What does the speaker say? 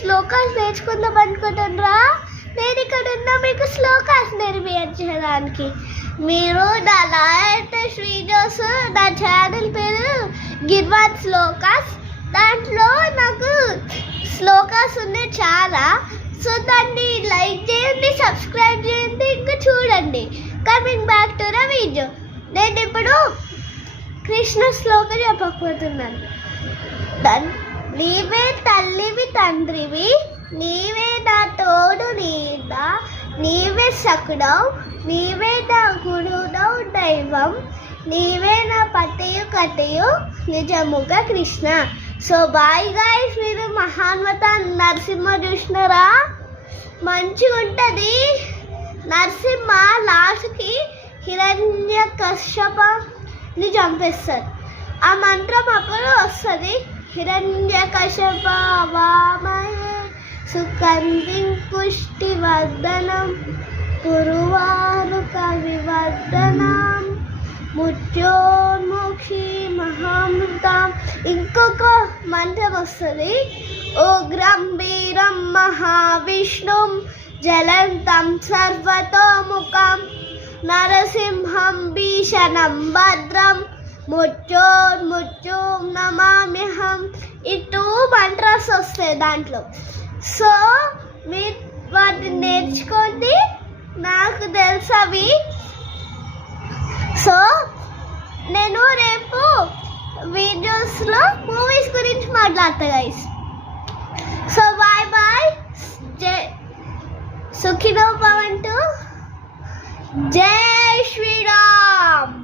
శ్లోకాస్ నేర్చుకుందాం అనుకుంటున్నారా? నేను ఇక్కడ ఉన్న మీకు శ్లోకాస్ నేర్పించడానికి. మీరు నా లేటెస్ట్ వీడియోస్, నా ఛానల్ పేరు గిర్వాన్ శ్లోకాస్. దాంట్లో నాకు శ్లోకాస్ ఉన్నాయి చాలా. సో దాన్ని లైక్ చేయండి, సబ్స్క్రైబ్ చేయండి, ఇంకా చూడండి. Coming back to the video. నేను ఇప్పుడు కృష్ణ శ్లోకం చెప్పకపోతున్నాను. నీవే తల్లివి తండ్రివి, నీవే నా తోడు నీడ, నీవే సకుడవు, నీవే నా గురుడవు దైవం, నీవే నా పతియు కథయు నిజముగా కృష్ణ. సో బాయ్ గాయ్స్, మీరు మహాన్వత నరసింహ చూసినారా? మంచిగా ఉంటుంది. నరసింహ లాస్ట్కి హిరణ్యకశ్యపని చంపేస్తారు. ఆ మంత్రం అప్పుడు వస్తుంది, హిరణ్యకశ్యప వామహే సుగంధిం పుష్టివర్ధనం కురువారుక వివర్ధనం మృత్యోర్ముక్షి మహామృతం. ఇంకొక మంత్రం వస్తుంది, ఉగ్రం వీరం మహావిష్ణుం జలంతం సర్వతోముఖం నరసింహం భీషణం భద్రం మృత్యోర్మృత్యుం నమామ్యహం. ఈ 2 మంత్రాస్ వస్తాయి దాంట్లో. సో మీరు వాటిని నేర్చుకోండి, నాకు తెలుసు అవి. సో నేను రేపు వీడియోస్లో మూవీస్ గురించి మాట్లాడతా గైస్. So bye bye. సుఖినో భవంతు. జై శ్రీరామ్.